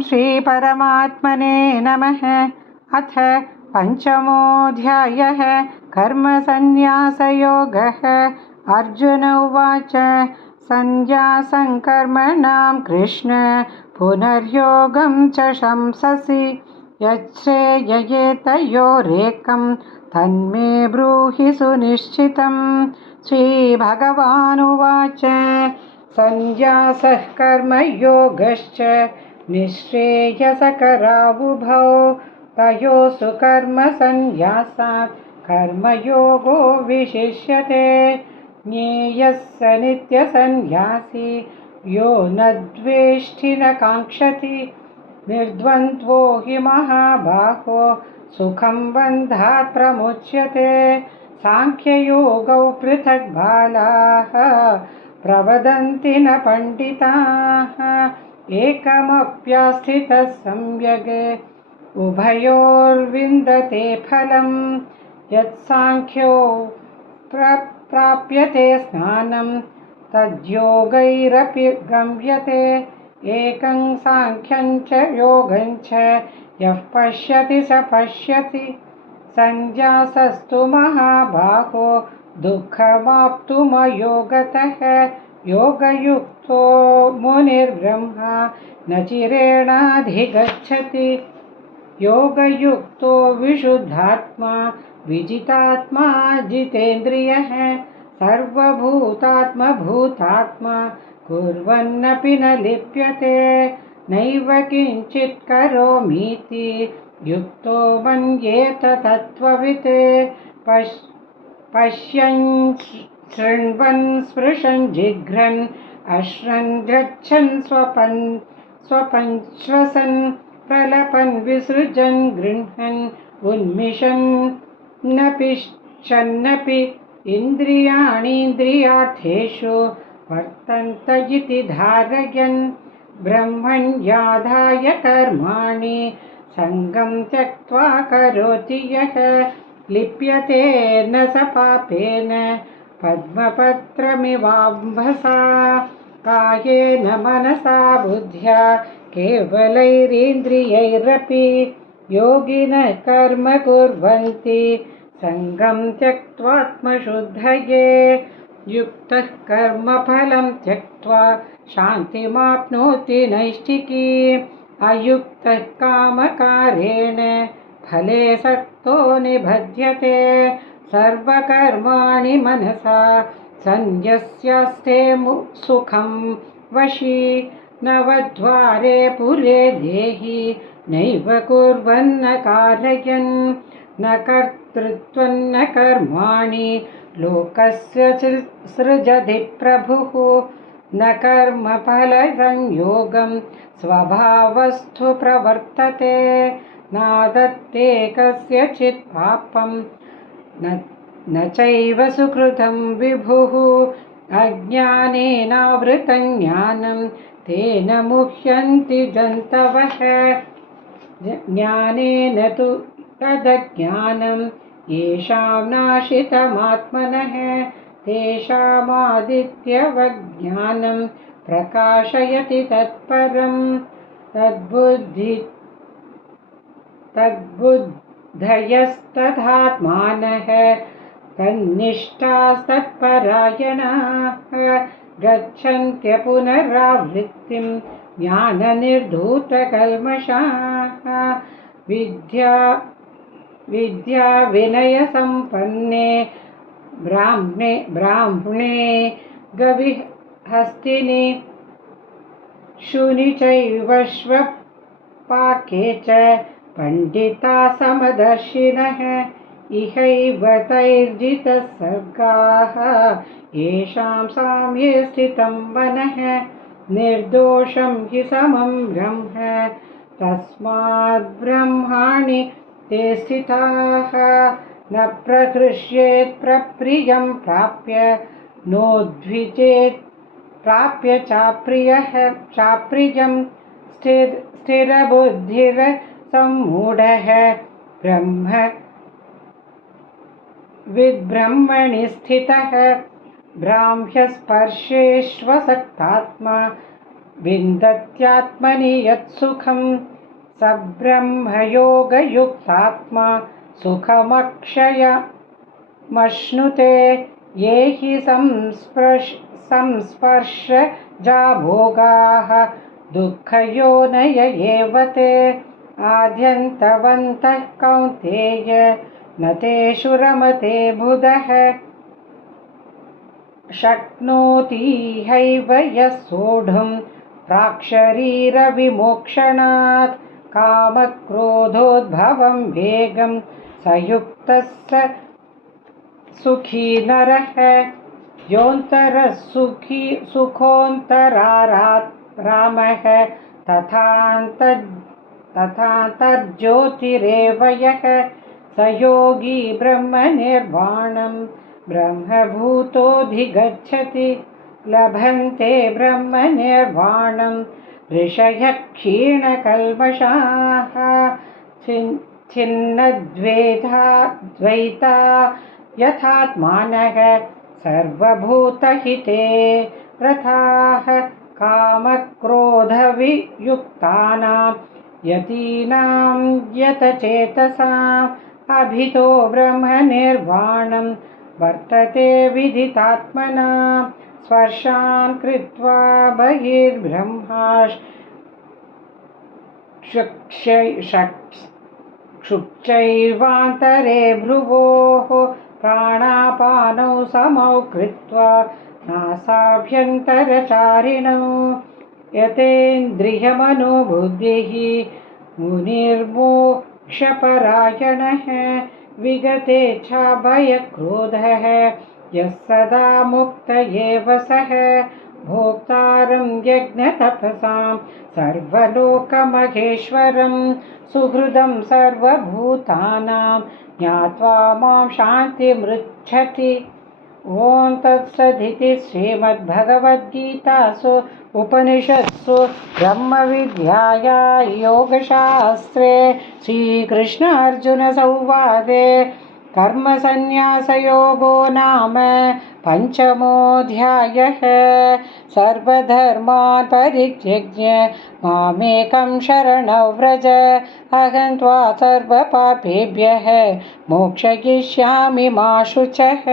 श्रीपरमात्मने नमः। अथ पञ्चमोऽध्यायः। कर्मसन्न्यासयोगः। अर्जुन उवाच सन्न्यासं कर्मणां कृष्ण पुनर्योगं च शंससि यच्छ्रेययेतयोरेकं तन्मे ब्रूहि सुनिश्चितम्। श्रीभगवानुवाच सन्न्यासः कर्मयोगश्च निःश्रेयसकरावुभौ तयोस्तु कर्मसन्न्यासात् कर्मयोगो विशिष्यते। ज्ञेयः स नित्यसन्न्यासी यो न द्वेष्टि न काङ्क्षति निर्द्वन्द्वो हि महाबाहो सुखं बन्धात् प्रमुच्यते। साङ्ख्ययोगौ पृथक् बालाः प्रवदन्ति न पण्डिताः एकमप्यास्थितः सम्यग् उभयोर्विन्दते फलम्। यत्साङ्ख्यो प्राप्यते स्नानं तद्योगैरपि गम्यते। एकं साङ्ख्यं च योगं च यः पश्यति स पश्यति। सन्न्यासस्तु महाबाहो दुःखमाप्तुमयोगतः योगयुक्तो मुनिर्ब्रह्मा न चिरेणाधिगच्छति। योगयुक्तो विशुद्धात्मा विजितात्मा जितेन्द्रियः सर्वभूतात्मभूतात्मा कुर्वन्नपि न लिप्यते। नैव किञ्चित् करोमीति युक्तो मन्येत तत्त्ववित्। पश्यन् शृण्वन् स्पृशन् जिघ्रन् अश्रन् गच्छन् स्वपन् श्वसन् प्रलपन् विसृजन् गृह्णन् उन्मिषन् न पिच्छन्नपि इन्द्रियाणीन्द्रियार्थेषु वर्तन्त इति धारयन् ब्रह्मण्याधाय कर्माणि सङ्गं त्यक्त्वा करोति यः लिप्यते न स पापेन पद्मपत्रमिवाम्भसा। कायेन मनसा बुद्ध्या केवलैरिन्द्रियैरपि योगिनः कर्म कुर्वन्ति सङ्गं त्यक्त्वात्मशुद्धये। युक्तः कर्मफलं त्यक्त्वा शान्तिमाप्नोति नैष्ठिकीम्। अयुक्तः कामकारेण फले सक्तो निबध्यते। सर्वकर्माणि मनसा सन्न्यस्यास्ते सुखं वशी। नवद्वारे पुरे देहि नैव कुर्वन्न कारयन् न कर्तृत्वं न कर्माणि लोकस्य सृजति प्रभुः। न कर्मफलसंयोगं स्वभावस्थो प्रवर्तते। नादत्ते कस्यचित् पापं न चैव सुकृतं विभुः। अज्ञानेनावृतं ज्ञानं तेन मुह्यन्ति जन्तवः। ज्ञानेन तु तदज्ञानं येषां नाशितमात्मनः तेषामादित्यवज्ञानं प्रकाशयति तत्परम्। तद्बुद्धयस्तथात्मानः तन्निष्ठास्तत्परायणाः गच्छन्त्य पुनरावृत्तिं ज्ञाननिर्धूतकल्मषाः। विद्या विनयसम्पन्ने ब्राह्मणे गविहस्तिनि शूनि चैव श्वपाके च पण्डिता समदर्शिनः। इहैव तैर्जितः सर्गाः येषां साम्ये स्थितं मनः। निर्दोषं हि समं ब्रह्म तस्माद् ब्रह्माणि ते स्थिताः। न प्रहृष्येत् प्रप्रियं प्राप्य नोद्विजेत् प्राप्य चाप्रियं स्थिरबुद्धिरसम्मूढः विद्ब्रह्मणि स्थितः। ब्राह्म्यस्पर्शेष्वसक्तात्मा विन्दत्यात्मनि यत्सुखं स ब्रह्मयोगयुक्तात्मा सुखमक्षयमश्नुते ये हि संस्पर्शजा भोगाः दुःखयोनय एव ते आद्यन्तवन्तः कौन्तेय न तेषु रमते बुधः शक्नोतीहैव यः सोढुं प्राक्शरीरविमोक्षणात् कामक्रोधोद्भवं वेगं स युक्तः स सुखी नरः योऽन्तरः सुखोऽन्तरारामः तथान्तर्ज्योतिरेव यः स योगी ब्रह्मनिर्वाणं ब्रह्मभूतोऽधिगच्छति लभन्ते ब्रह्मनिर्वाणं ऋषयः क्षीणकल्मषाः छिन्नद्वैता यथात्मानः सर्वभूतहिते रताः कामक्रोधवियुक्तानां यतीनां यतचेतसाम् अभितो ब्रह्मनिर्वाणं वर्तते विदितात्मनां स्पर्शान् कृत्वा क्षुक्षैवान्तरे भ्रुवोः प्राणापानौ समौ कृत्वा नासाभ्यन्तरचारिणौ यतेन्द्रियमनोबुद्धिः मुनिर्मोक्षपरायणः विगतेच्छाभयक्रोधः यः सदा मुक्त एव सः भोक्तारं यज्ञतपसां सर्वलोकमहेश्वरं सुहृदं सर्वभूतानां ज्ञात्वा मां शान्तिमृच्छति। ॐ तत्सदिति श्रीमद्भगवद्गीतासु उपनिषत्सु ब्रह्मविद्यायां योगशास्त्रे श्रीकृष्णार्जुनसंवादे कर्मसन्न्यासयोगो नाम पञ्चमोऽध्यायः। सर्वधर्मान् परित्यज्य मामेकं शरणं व्रज अहं त्वा सर्वपापेभ्यः मोक्षयिष्यामि मा शुचः।